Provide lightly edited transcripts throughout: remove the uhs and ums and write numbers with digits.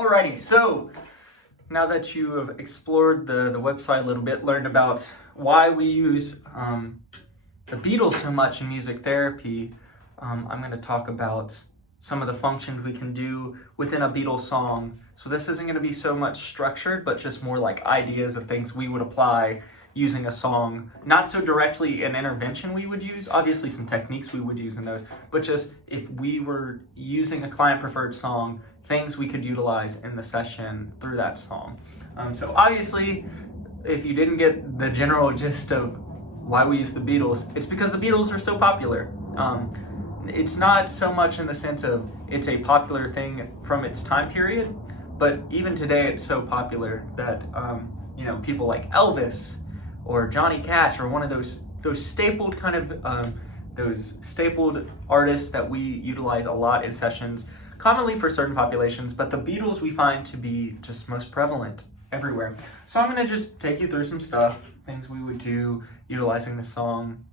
Alrighty, so now that you have explored the website a little bit, learned about why we use the Beatles so much in music therapy, I'm going to talk about some of the functions we can do within a Beatles song. So this isn't going to be so much structured, but just more like ideas of things we would apply using a song. Not so directly an intervention we would use, obviously some techniques we would use in those, but just if we were using a client-preferred song, things we could utilize in the session through that song. So obviously, if you didn't get the general gist of why we use the Beatles, it's because the Beatles are so popular. It's not so much in the sense of it's a popular thing from its time period, but even today it's so popular that people like Elvis or Johnny Cash or one of those stapled kind of those stapled artists that we utilize a lot in sessions, commonly for certain populations, but the Beatles we find to be just most prevalent everywhere. So I'm going to just take you through some stuff, things we would do utilizing the song,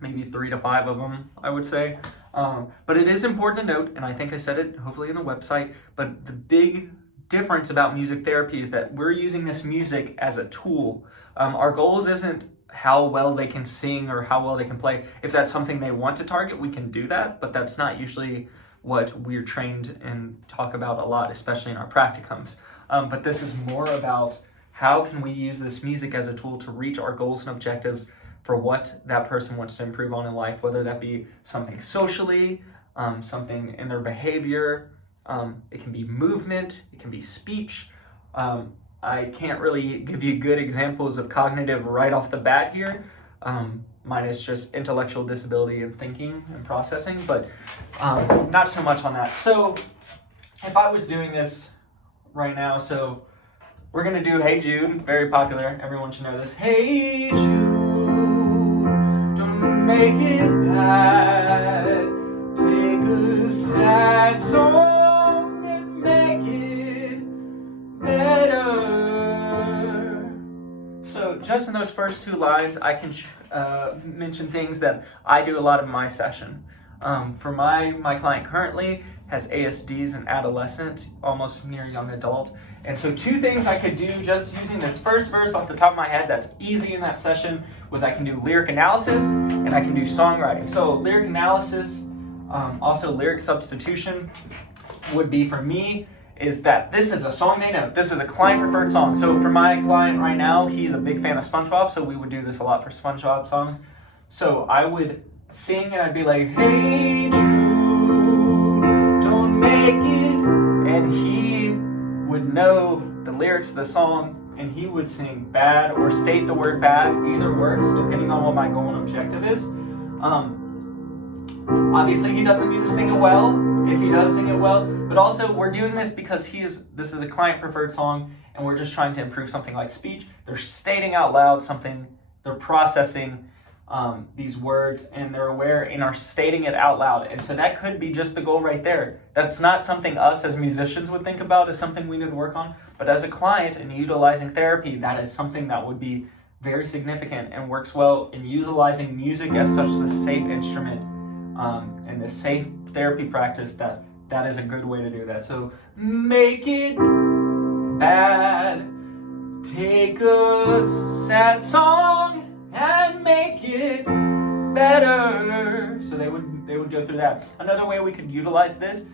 maybe 3 to 5 of them, I would say. But it is important to note, and I think I said it hopefully in the website, but the big difference about music therapy is that we're using this music as a tool. Our goals isn't how well they can sing or how well they can play. If that's something they want to target, we can do that, but that's not usually what we're trained and talk about a lot, especially in our practicums. But this is more about how can we use this music as a tool to reach our goals and objectives for what that person wants to improve on in life, whether that be something socially, something in their behavior, it can be movement, it can be speech. I can't really give you good examples of cognitive right off the bat here. Mine is just intellectual disability and thinking and processing, but not so much on that. So if I was doing this right now, so we're gonna do Hey Jude, very popular, everyone should know this. Hey Jude, don't make it bad, take a sad song and make it better. So just in those first 2 lines, I can mention things that I do a lot in my session. For my client currently has ASDs and adolescent, almost near young adult. And so 2 things I could do just using this first verse off the top of my head that's easy in that session was I can do lyric analysis and I can do songwriting. So lyric analysis, also lyric substitution would be for me is that this is a song they know. This is a client-preferred song. So for my client right now, he's a big fan of SpongeBob, so we would do this a lot for SpongeBob songs. So I would sing and I'd be like, hey Jude, don't make it. And he would know the lyrics of the song and he would sing bad or state the word bad. Either works, depending on what my goal and objective is. Obviously, he doesn't need to sing it well if he does sing it well, but also we're doing this because this is a client-preferred song and we're just trying to improve something like speech. They're stating out loud something, they're processing these words and they're aware and are stating it out loud. And so that could be just the goal right there. That's not something us as musicians would think about as something we need to work on, but as a client and utilizing therapy, that is something that would be very significant and works well in utilizing music as such the safe instrument and the safe therapy practice that is a good way to do that. So make it bad, take a sad song and make it better. So they would go through that. Another way we could utilize this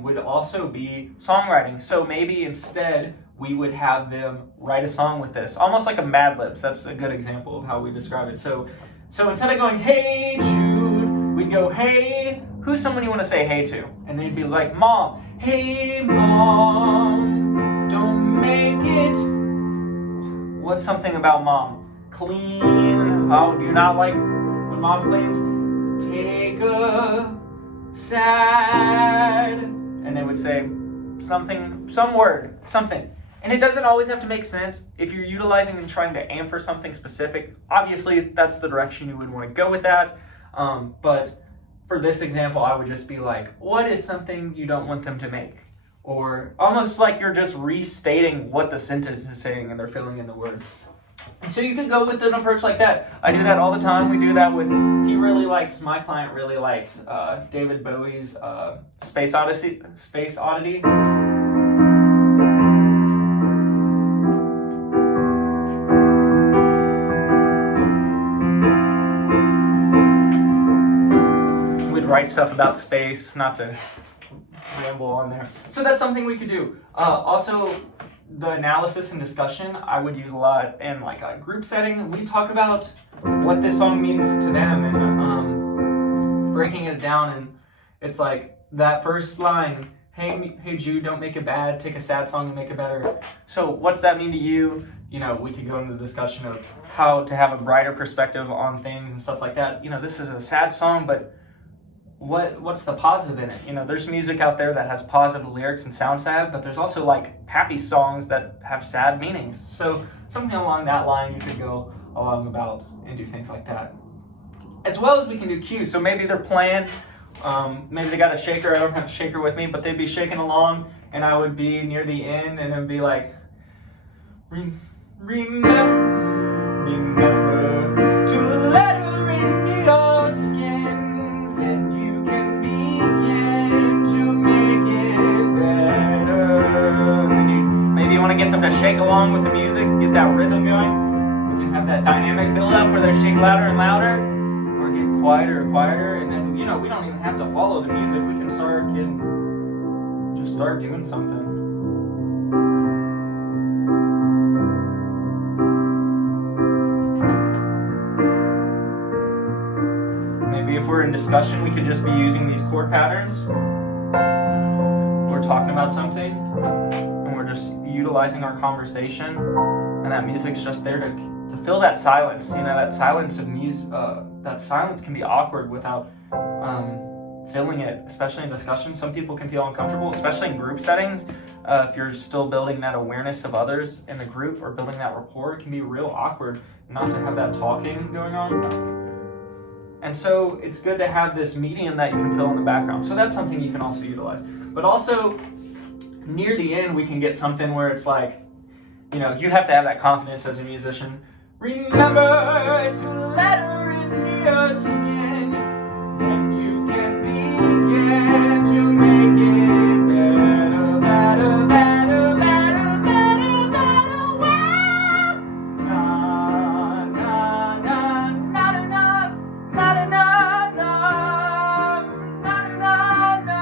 would also be songwriting. So maybe instead we would have them write a song with this, almost like a Mad Libs. That's a good example of how we describe it. So instead of going, hey Jude, we'd go, hey, who's someone you want to say hey to? And they'd be like, Mom. Hey Mom, don't make it. What's something about Mom? Clean. Oh, do you not like when Mom cleans? Take a sad. And they would say something, some word, something. And it doesn't always have to make sense. If you're utilizing and trying to aim for something specific, obviously that's the direction you would want to go with that. But for this example, I would just be like, what is something you don't want them to make? Or almost like you're just restating what the sentence is saying and they're filling in the word. So you could go with an approach like that. I do that all the time. We do that with, my client really likes David Bowie's Space Oddity. write stuff about space, not to ramble on there. So that's something we could do. Also, the analysis and discussion I would use a lot in like a group setting. We talk about what this song means to them and breaking it down. And it's like that first line, hey Jude, don't make it bad, take a sad song and make it better. So what's that mean to you? You know, we could go into the discussion of how to have a brighter perspective on things and stuff like that. You know, this is a sad song, but what's the positive in it? You know, there's music out there that has positive lyrics and sounds sad, but there's also like happy songs that have sad meanings. So something along that line you could go along about and do things like that. As well as we can do cues. So maybe they're playing, maybe they got a shaker. I don't have a shaker with me, but they'd be shaking along and I would be near the end and it'd be like, remember to let her into your skin, then you can begin to make it better. Maybe you want to get them to shake along with the music, get that rhythm going. We can have that dynamic build up where they shake louder and louder, or get quieter and quieter, and then, you know, we don't even have to follow the music. We can start doing something. If we're in discussion, we could just be using these chord patterns. We're talking about something and we're just utilizing our conversation, and that music's just there to fill that silence. You know, that silence of music, that silence can be awkward without filling it, especially in discussion. Some people can feel uncomfortable, especially in group settings. If you're still building that awareness of others in the group or building that rapport, it can be real awkward not to have that talking going on. And so it's good to have this medium that you can fill in the background. So that's something you can also utilize. But also, near the end, we can get something where it's like, you know, you have to have that confidence as a musician. Remember to let her into your skin, then you can begin to make it better, better, better, better, better, better. Wow. Na, na, na, na, na, na. Na na na na na na na,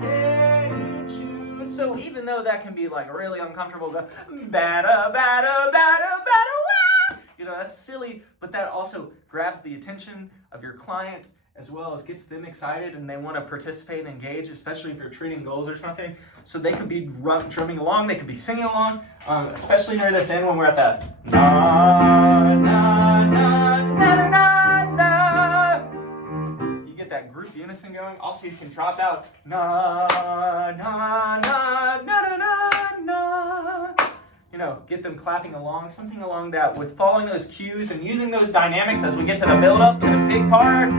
hey Jude. So even though that can be like really uncomfortable, go better, better, better, better, wow. You know, that's silly, but that also grabs the attention of your client as well as gets them excited and they want to participate and engage, especially if you're treating goals or something. So they could be drumming along, they could be singing along, especially near this end when we're at that na na na na na. That group unison going. Also, you can drop out na na na na na na na. You know, get them clapping along, something along that, with following those cues and using those dynamics as we get to the build up to the big part.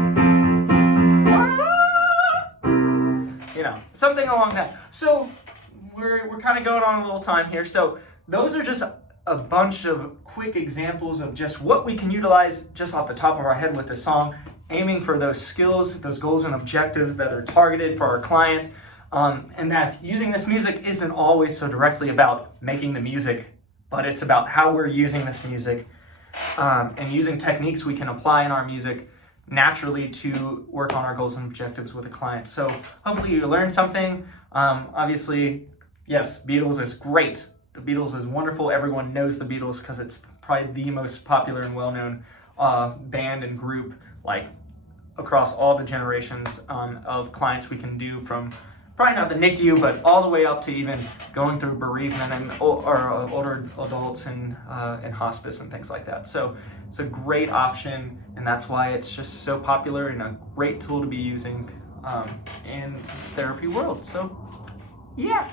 You know, something along that. So we're kind of going on a little time here. So those are just a bunch of quick examples of just what we can utilize just off the top of our head with the song, aiming for those skills, those goals and objectives that are targeted for our client, and that using this music isn't always so directly about making the music, but it's about how we're using this music and using techniques we can apply in our music naturally to work on our goals and objectives with a client. So hopefully you learned something. Obviously, yes, Beatles is great. The Beatles is wonderful. Everyone knows the Beatles because it's probably the most popular and well-known band and group, like across all the generations of clients we can do, from probably not the NICU, but all the way up to even going through bereavement and or older adults and hospice and things like that. So it's a great option, and that's why it's just so popular and a great tool to be using in therapy world. So yeah.